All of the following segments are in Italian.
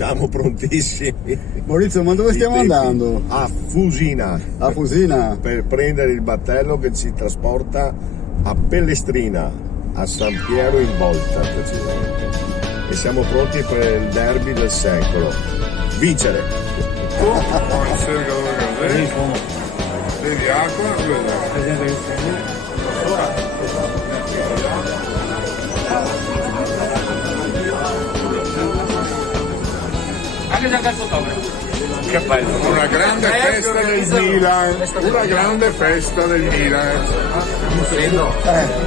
Siamo prontissimi. Maurizio, ma dove stiamo andando? A Fusina. A Fusina? Per prendere il battello che ci trasporta a Pellestrina, a San Piero in Volta precisamente. E siamo pronti per il derby del secolo. Vincere! Vedi acqua? Anche già il fotografo. Che bello! Una grande festa del Milan, una grande festa del Milan. Prendo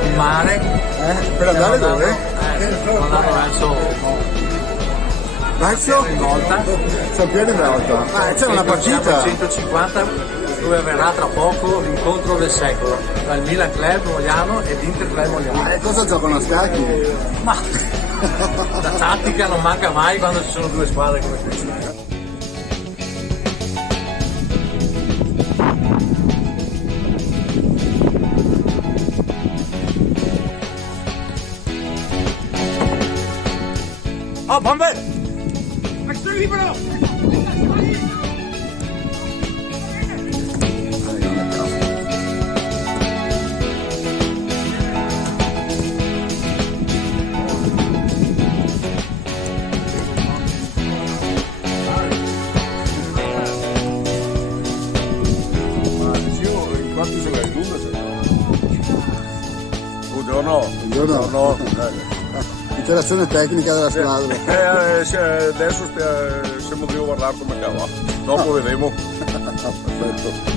il mare. Per andare dove? Andando Verso? in volta. San Piero in Volta. C'è una partita. 150 dove avverrà tra poco l'incontro del secolo tra il Milan Club Mogliano e l'Inter Club Mogliano. Cosa giocano a scacchi? Ma la tattica non manca mai quando ci sono due squadre come queste. Oh, bomber! Extra libero! Buongiorno. Interazione tecnica della squadra. Adesso siamo qui a guardare come va. Dopo vedremo. Perfetto.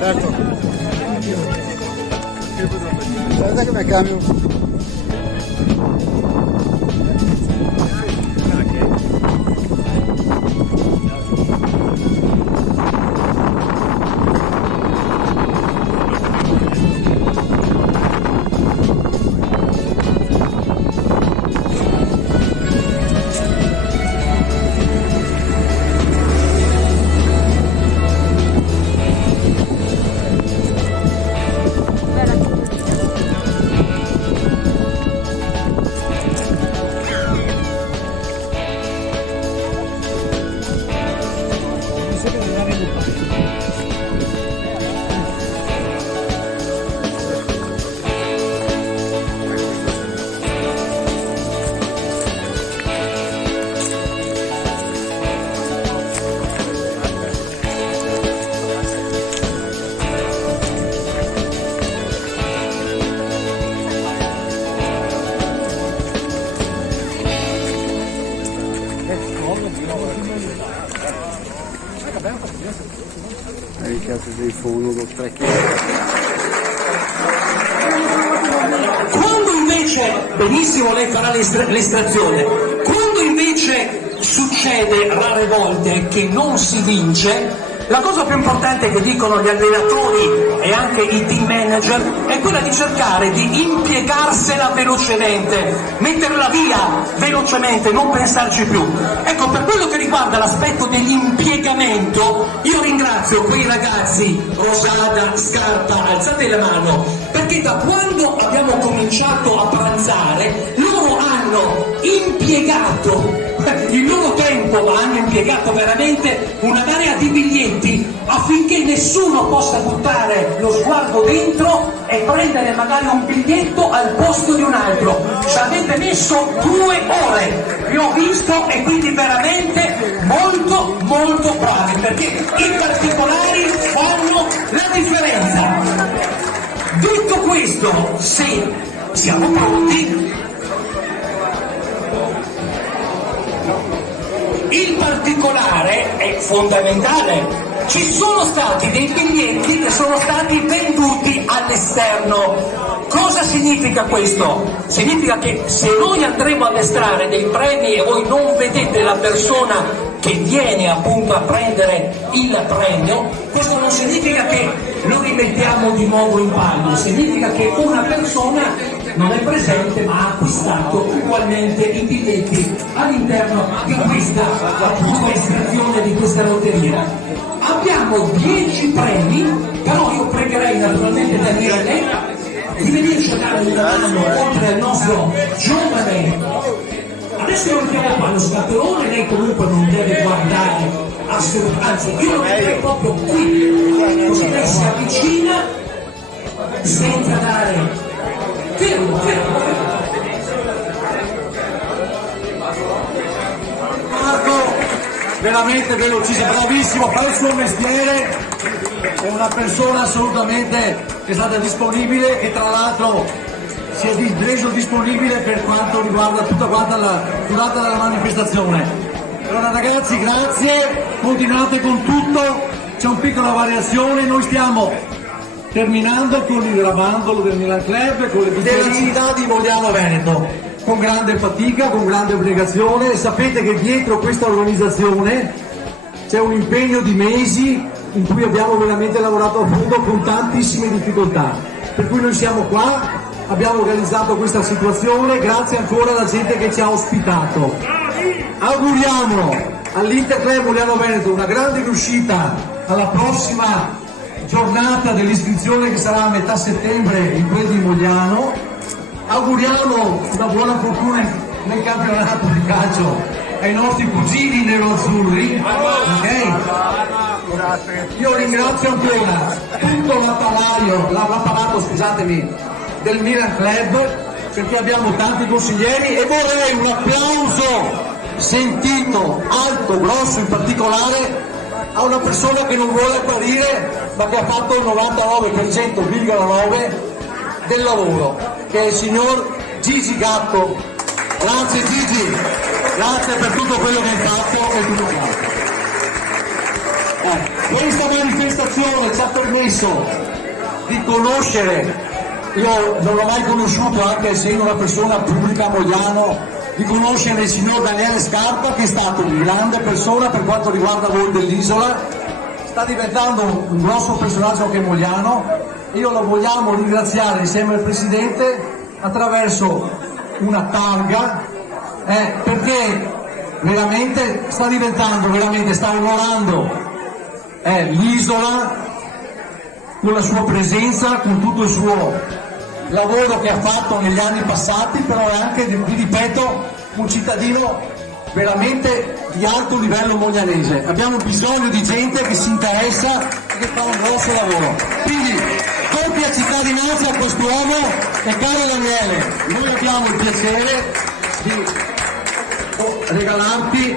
Certo. Guarda che mi cambio. Il cazzo dei fono con 3 kg. Quando invece, benissimo lei farà l'estrazione, quando invece succede rare volte che non si vince, la cosa più importante che dicono gli allenatori e anche i team manager è quella di cercare di impiegarsela velocemente, metterla via velocemente, non pensarci più. Ecco, per quello che riguarda l'aspetto dell'impiegamento, io ringrazio quei ragazzi, Rosada, Scarpa, alzate la mano, perché da quando abbiamo cominciato a pranzare, loro hanno impiegato il loro tempo, ma hanno impiegato veramente una marea di biglietti affinché nessuno possa buttare lo sguardo dentro e prendere magari un biglietto al posto di un altro. Ci avete messo 2 ore, vi ho visto, e quindi veramente molto molto bravi, perché i particolari fanno la differenza. Detto questo, se siamo pronti, il particolare è fondamentale. Ci sono stati dei biglietti che sono stati venduti all'esterno. Cosa significa questo? Significa che se noi andremo ad estrarre dei premi e voi non vedete la persona che viene appunto a prendere il premio, questo non significa che lo rimettiamo di nuovo in palio, significa che una persona non è presente ma ha acquistato ugualmente i biglietti all'interno di questa appunto estrazione, di questa lotteria. Abbiamo 10 premi, però io pregherei naturalmente Daniele di venirci a dare una mano oltre al nostro giovane. Adesso lo mettiamo qua lo scatolone, lei comunque non deve guardare assolutamente, anzi io lo metterei proprio qui, così lei si avvicina senza dare. Marco, veramente velocissimo, bravissimo, fa il suo mestiere, è una persona assolutamente che è stata disponibile e tra l'altro si è reso disponibile per quanto riguarda tutta quanta la durata della manifestazione. Allora ragazzi, grazie, continuate con tutto, c'è un piccola variazione, noi stiamo terminando con il rabandolo del Milan Club, con le della città di Mogliano Veneto, con grande fatica, con grande abnegazione. Sapete che dietro questa organizzazione c'è un impegno di mesi in cui abbiamo veramente lavorato a fondo con tantissime difficoltà, per cui noi siamo qua, abbiamo organizzato questa situazione, grazie ancora alla gente che ci ha ospitato. Auguriamo all'Interclub Mogliano Veneto una grande riuscita alla prossima giornata dell'iscrizione che sarà a metà settembre in quel di Mogliano. Auguriamo una buona fortuna nel campionato di calcio ai nostri cugini nero-azzurri, ok? Io ringrazio ancora tutto l'apparato, scusatemi, del Milan Club, perché abbiamo tanti consiglieri, e vorrei un applauso sentito, alto, grosso, in particolare a una persona che non vuole apparire ma che ha fatto il 99,9% del lavoro, che è il signor Gigi Gatto. Grazie Gigi, grazie per tutto quello che hai fatto e tutto quanto. Questa manifestazione ci ha permesso di conoscere, io non l'ho mai conosciuto anche essendo una persona pubblica a Mogliano, di conoscere il signor Daniele Scarpa, che è stato una grande persona per quanto riguarda voi dell'isola, sta diventando un grosso personaggio anche Mogliano. Io lo vogliamo ringraziare insieme al Presidente attraverso una targa, perché veramente sta onorando l'isola con la sua presenza, con tutto il suo lavoro che ha fatto negli anni passati, però è anche, vi ripeto, un cittadino veramente di alto livello moglianese. Abbiamo bisogno di gente che si interessa e che fa un grosso lavoro. Quindi doppia cittadinanza a quest'uomo, e caro Daniele, noi abbiamo il piacere di regalarti